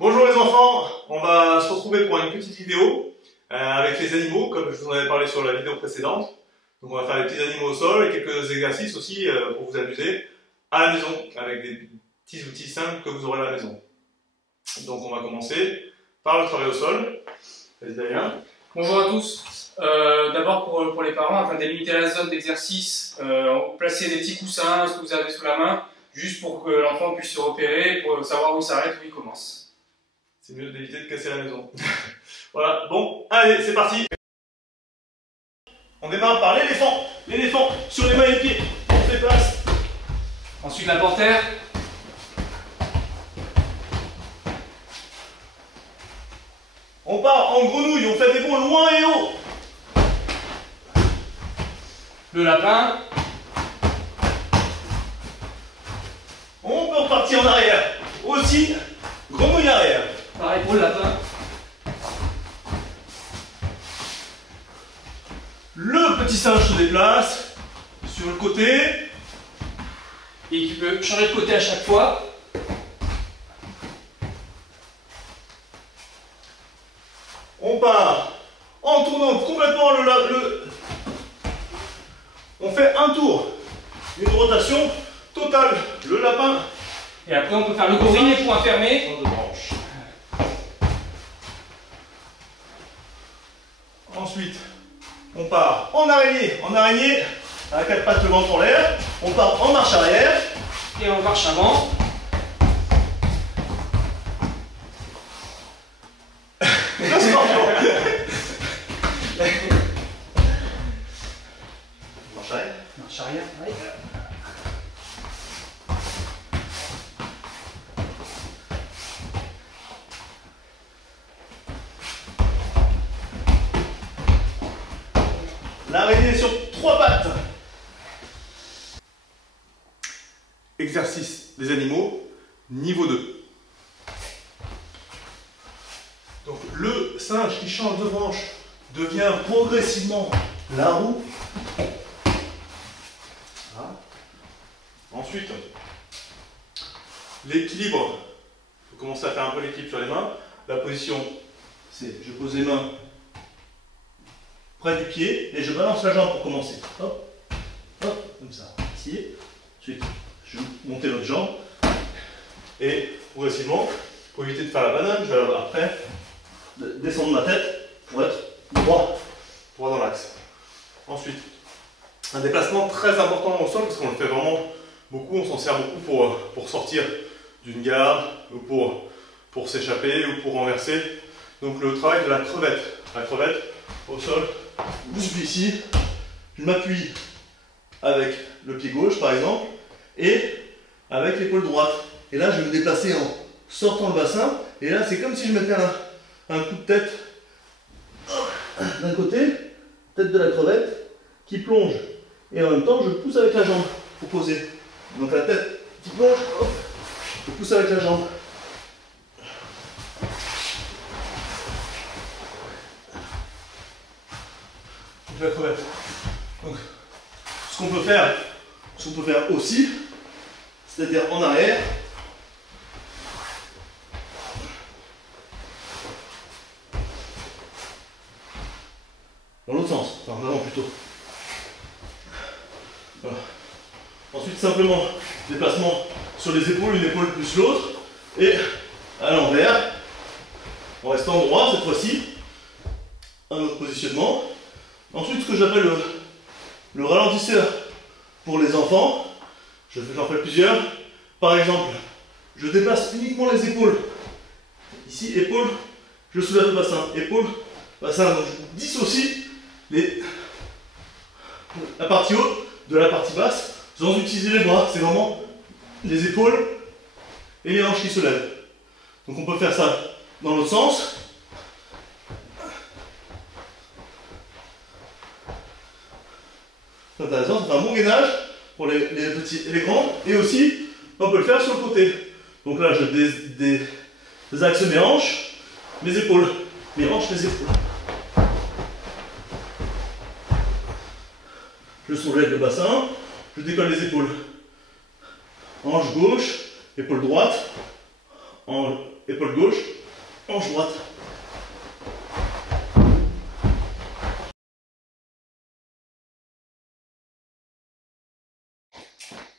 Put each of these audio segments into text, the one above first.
Bonjour les enfants, on va se retrouver pour une petite vidéo avec les animaux, comme je vous en avais parlé sur la vidéo précédente. Donc on va faire les petits animaux au sol et quelques exercices aussi pour vous amuser à la maison, avec des petits outils simples que vous aurez à la maison. Donc on va commencer par le travail au sol. Vas-y Damien. Bonjour à tous. D'abord pour les parents, afin de délimiter la zone d'exercice, placez des petits coussins, ce que vous avez sous la main, juste pour que l'enfant puisse se repérer, pour savoir où il s'arrête, où il commence. C'est mieux d'éviter de casser la maison. Voilà, bon, allez, c'est parti. On démarre par l'éléphant. L'éléphant sur les mains et les pieds. On se déplace. Ensuite la panthère. On part en grenouille, on fait des bonds loin et haut. Le lapin. On peut repartir en arrière. Aussi, grenouille arrière. Pareil pour le lapin. Le petit singe se déplace sur le côté. Et qui peut changer de côté à chaque fois. On part en tournant complètement On fait un tour, une rotation totale. Le lapin. Et après on peut faire le gorille, les poings fermés. En deux branches. Ensuite, on part en araignée, à quatre pattes le ventre en l'air. On part en marche arrière. Et en marche avant. Le scorpion. Marche arrière. Marche arrière, pareil. L'araignée sur trois pattes. Exercice des animaux, niveau 2. Donc le singe qui change de branche devient progressivement la roue. Voilà. Ensuite, l'équilibre. Il faut commencer à faire un peu l'équilibre sur les mains. La position, c'est je pose les mains près du pied et je balance la jambe pour commencer. Hop, hop, comme ça. Ici. Ensuite, je vais monter l'autre jambe. Et progressivement, pour éviter de faire la banane, je vais après descendre ma tête pour être droit dans l'axe. Ensuite, un déplacement très important au sol parce qu'on le fait vraiment beaucoup, on s'en sert beaucoup pour sortir d'une gare ou pour s'échapper ou pour renverser. Donc le travail de la crevette. La crevette au sol, je suis ici, je m'appuie avec le pied gauche par exemple et avec l'épaule droite. Et là je vais me déplacer en sortant le bassin et là c'est comme si je mettais un coup de tête d'un côté, tête de la crevette qui plonge et en même temps je pousse avec la jambe pour poser. Donc la tête qui plonge, hop, je pousse avec la jambe. La crevette. Donc, ce qu'on peut faire aussi, c'est-à-dire en arrière, dans l'autre sens, enfin vraiment plutôt. Voilà. Ensuite simplement déplacement sur les épaules, une épaule plus l'autre, et à l'envers, en restant droit cette fois-ci, un autre positionnement. Ensuite, ce que j'appelle le ralentisseur pour les enfants, j'en fais plusieurs. Par exemple, je déplace uniquement les épaules. Ici, épaule, je soulève le bassin. Épaule, bassin. Donc, je dissocie la partie haute de la partie basse sans utiliser les bras. C'est vraiment les épaules et les hanches qui se lèvent. Donc, on peut faire ça dans l'autre sens. C'est intéressant, ça fait un bon gainage pour les petits et les grands. Et aussi, on peut le faire sur le côté. Donc là, je désaxe mes hanches, mes épaules. Mes hanches, mes épaules. Je soulève le bassin, je décolle les épaules. Hanche gauche, épaule droite, épaule gauche, hanche droite.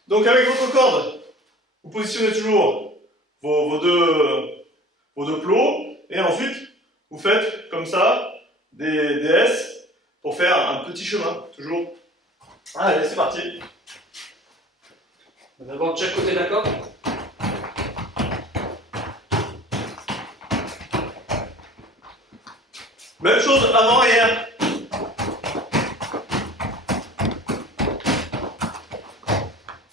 Donc avec votre corde, vous positionnez toujours vos deux plots et ensuite vous faites comme ça des S pour faire un petit chemin, toujours. Allez, c'est parti. D'abord de chaque côté de la corde. Même chose avant-arrière.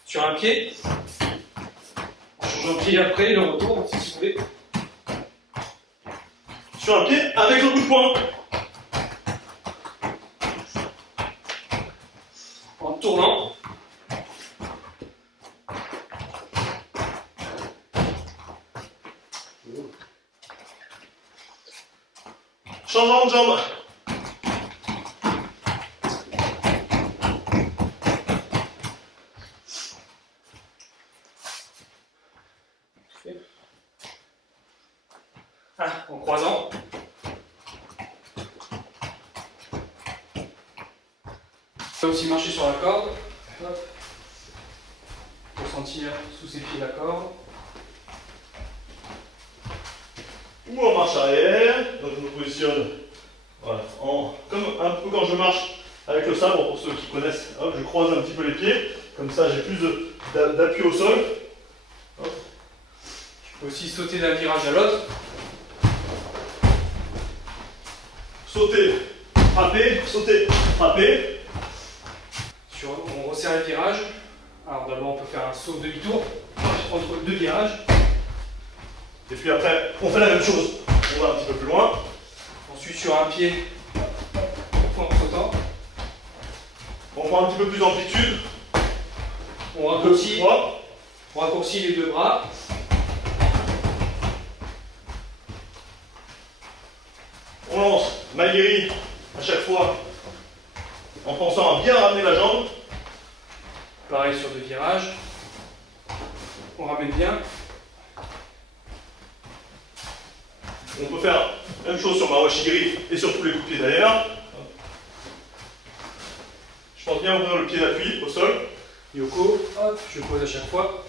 Sur un pied. On change un pied après, le retour, si vous voulez. Sur un pied avec le coup de poing. En tournant. Changement de jambe. Ah, en croisant. On peut aussi marcher sur la corde. Hop. Pour sentir sous ses pieds la corde. Ou en marche arrière. Donc je me positionne voilà, comme un peu quand je marche avec le sabre, pour ceux qui connaissent. Hop, je croise un petit peu les pieds. Comme ça j'ai plus d'appui au sol. Hop. Je peux aussi sauter d'un virage à l'autre. Sauter, frapper, sauter, frapper. On resserre les virages. Alors d'abord on peut faire un saut demi-tour entre deux virages. Et puis après, on fait la même chose. On va un petit peu plus loin. Ensuite sur un pied, en sautant. On prend un petit peu plus d'amplitude. On raccourcit les deux bras. On lance Maigiri à chaque fois en pensant à bien ramener la jambe. Pareil sur deux virages. On ramène bien. On peut faire la même chose sur Mawashigiri et sur tous les coups de pied d'ailleurs. Je pense bien ouvrir le pied d'appui au sol. Yoko, hop, je pose à chaque fois.